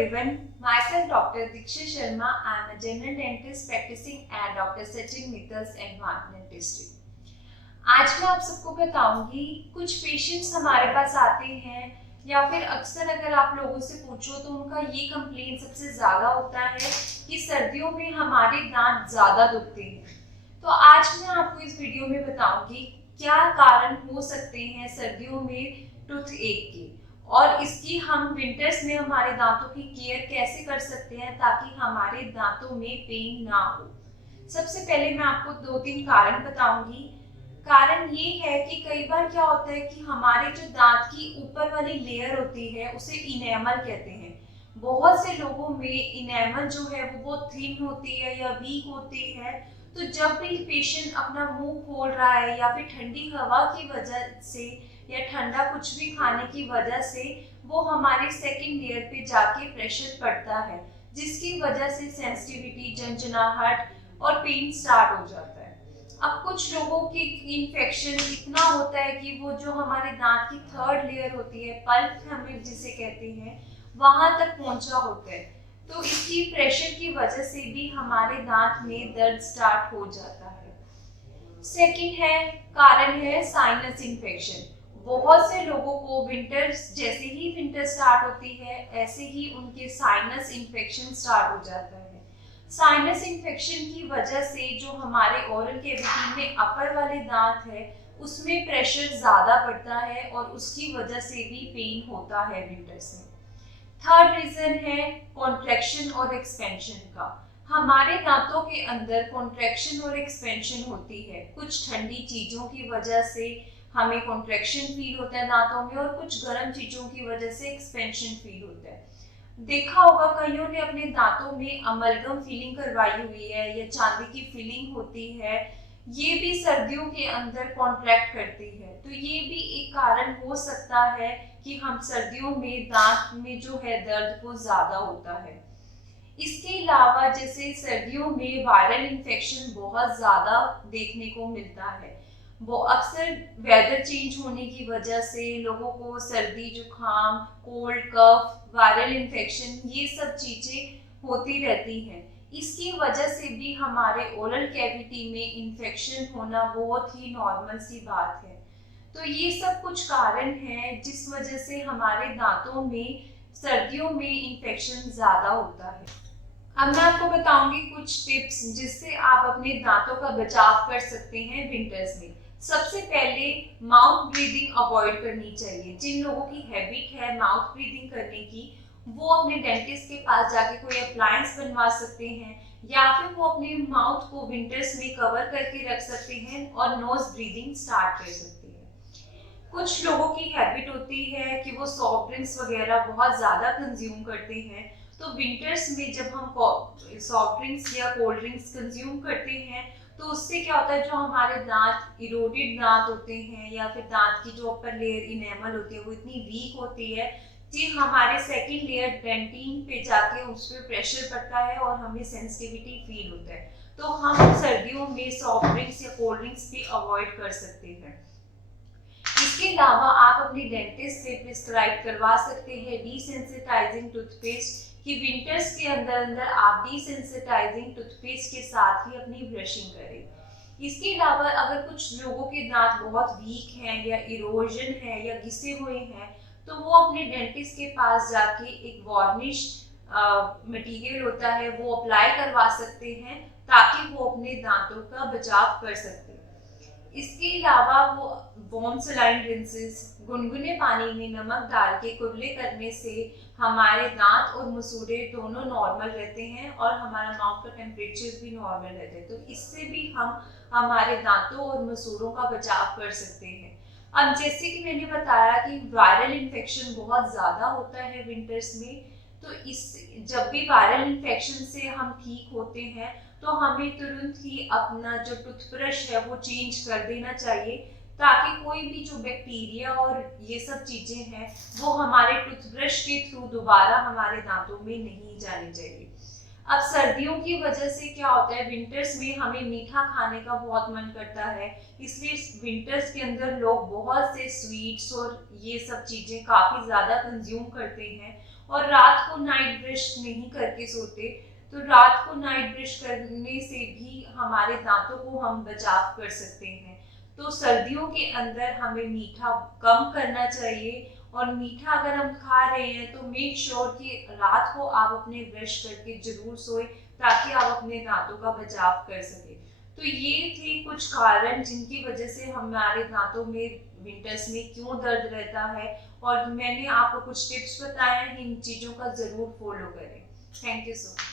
everyone. Myself Dr. Diksha Sharma. I am a general dentist practicing at Dr. Sachin Mittal's Advanced Dentistry. आज मैं आप सबको बताऊंगी कुछ पेशेंट्स हमारे पास आते हैं या फिर अक्सर अगर आप लोगों से पूछो तो उनका ये कंप्लेन सबसे ज़्यादा होता है कि सर्दियों में हमारे दांत ज़्यादा दुखते हैं। तो आज मैं आपको इस वीडियो में बताऊंगी क्या कारण हो सकते हैं सर्दियों में टूथ एक के, और इसकी हम विंटर्स में हमारे दांतों की केयर कैसे कर सकते हैं ताकि हमारे दांतों में पेन ना हो। सबसे पहले मैं आपको 2-3 कारण बताऊंगी। कारण ये है कि कई बार क्या होता है कि हमारे जो दांत की ऊपर वाली लेयर होती है उसे इनेमल कहते हैं। बहुत से लोगों में इनेमल जो है वो बहुत थिन होती है या वीक होती है। तो जब भी पेशेंट अपना मुंह खोल रहा है या फिर ठंडी हवा की वजह से या ठंडा कुछ भी खाने की वजह से वो हमारे सेकंड लेयर पे जाके प्रेशर पड़ता है, जिसकी वजह से सेंसिटिविटी, झंझनाहट और पेन स्टार्ट हो जाता है। अब कुछ लोगों की इन्फेक्शन इतना होता है कि वो जो हमारे दांत की थर्ड लेयर होती है, पल्प हम जिसे कहते हैं, वहां तक पहुंचा होता है। तो इसकी प्रेशर की वजह से भी हमारे दांत में दर्द स्टार्ट हो जाता है। सेकंड है कारण है साइनस इन्फेक्शन। बहुत से लोगों को जैसे ही विंटर स्टार्ट होती है ऐसे ही उनके साइनस इन्फेक्शन स्टार्ट हो जाता है। साइनस इन्फेक्शन की वजह से जो हमारे ओरल कैविटी में अपर वाले दांत है उसमें प्रेशर ज़्यादा पड़ता है और उसकी वजह से भी पेन होता है विंटर्स में। थर्ड रीजन है कॉन्ट्रैक्शन और एक्सपेंशन का। हमारे दांतों के अंदर कॉन्ट्रैक्शन और एक्सपेंशन होती है। कुछ ठंडी चीज़ों की वजह से हमें कॉन्ट्रैक्शन फील होता है दांतों में और कुछ गर्म चीज़ों की वजह से एक्सपेंशन फील होता है। देखा होगा कईयों ने अपने दांतों में अमलगम फिलिंग करवाई हुई है या चांदी की फिलिंग होती है, ये भी सर्दियों के अंदर कॉन्ट्रैक्ट करती है। तो ये भी एक कारण हो सकता है कि हम सर्दियों में दांत में जो है दर्द वो ज्यादा होता है। इसके अलावा जैसे सर्दियों में वायरल इन्फेक्शन बहुत ज़्यादा देखने को मिलता है। वो अक्सर वेदर चेंज होने की वजह से लोगों को सर्दी, जुकाम, कोल्ड, कफ, वायरल इन्फेक्शन ये सब चीज़ें होती रहती हैं। इसकी वजह से भी हमारे ओरल कैविटी में इन्फेक्शन होना बहुत ही नॉर्मल सी बात है। तो ये सब कुछ कारण हैं जिस वजह से हमारे दांतों में सर्दियों में इन्फेक्शन ज़्यादा होता है। अब मैं आपको बताऊंगी कुछ टिप्स जिससे आप अपने दांतों का बचाव कर सकते हैं विंटर्स में। सबसे पहले माउथ ब्रीदिंग अवॉइड करनी चाहिए। जिन लोगों की हैबिट है माउथ ब्रीदिंग करने की, वो अपने डेंटिस्ट के पास जाके कोई अप्लायंस बनवा सकते हैं या फिर वो अपने माउथ को विंटर्स में कवर करके रख सकते हैं और नोज ब्रीदिंग स्टार्ट कर सकते हैं। कुछ लोगों की हैबिट होती है कि वो सॉफ्ट ड्रिंक्स वगैरह बहुत ज़्यादा कंज्यूम करते हैं। तो विंटर्स में जब हम सॉफ्ट ड्रिंक्स या कोल्ड ड्रिंक्स कंज्यूम करते हैं तो उससे क्या होता है, जो हमारे दांत इरोडेड दांत होते हैं या फिर दांत की जो अपर लेयर इनेमल होती है वो इतनी वीक होती है कि हमारे सेकंड लेयर डेंटिन पे जाके उस पर प्रेशर पड़ता है और हमें सेंसिटिविटी फील होता है। तो हम सर्दियों में सॉफ्ट ड्रिंक्स या कोल्ड ड्रिंक्स भी अवॉइड कर सकते हैं। इसके अलावा आप अपने डेंटिस्ट से प्रिस्क्राइब करवा सकते हैं डिसेंसिटाइजिंग टूथपेस्ट, कि विंटर्स के अंदर आप डिसेंसिटाइजिंग टूथपेस्ट के साथ ही अपनी ब्रशिंग करें। इसके अलावा अगर कुछ लोगों के दांत बहुत वीक हैं या इरोजन है या घिसे हुए हैं तो वो अपने डेंटिस्ट के पास जाके एक वार्निश मटेरियल होता है वो अप्लाई करवा सकते हैं ताकि वो अपने दांतों का बचाव कर सकते हैं। इसके अलावा वो वार्म सलाइन रिंसेस, गुनगुने पानी में नमक डाल के कुरले करने से हमारे दांत और मसूड़े दोनों नॉर्मल रहते हैं और हमारा माउथ का टेम्परेचर भी नॉर्मल रहता है। तो इससे भी हम हमारे दांतों और मसूड़ों का बचाव कर सकते हैं। अब जैसे कि मैंने बताया कि वायरल इन्फेक्शन बहुत ज़्यादा होता है विंटर्स में, तो इस जब भी वायरल इन्फेक्शन से हम ठीक होते हैं तो हमें तुरंत ही अपना जो टूथब्रश है वो चेंज कर देना चाहिए ताकि कोई भी जो बैक्टीरिया और ये सब चीज़ें हैं वो हमारे टूथब्रश के थ्रू दोबारा हमारे दांतों में नहीं जानी चाहिए। अब सर्दियों की वजह से क्या होता है, विंटर्स में हमें मीठा खाने का बहुत मन करता है, इसलिए विंटर्स के अंदर लोग बहुत से स्वीट्स और ये सब चीज़ें काफ़ी ज़्यादा कंज्यूम करते हैं और रात को नाइट ब्रश नहीं करके सोते, तो रात को नाइट ब्रश करने से भी हमारे दांतों को हम बचाव कर सकते हैं। तो सर्दियों के अंदर हमें मीठा कम करना चाहिए, और मीठा अगर हम खा रहे हैं तो मेक श्योर कि रात को आप अपने ब्रश करके जरूर सोए, ताकि आप अपने दांतों का बचाव कर सके। तो ये थे कुछ कारण जिनकी वजह से हमारे दांतों में विंटर्स में क्यों दर्द रहता है, और मैंने आपको कुछ टिप्स बताए हैं, इन चीज़ों का ज़रूर फॉलो करें। Thank you so much.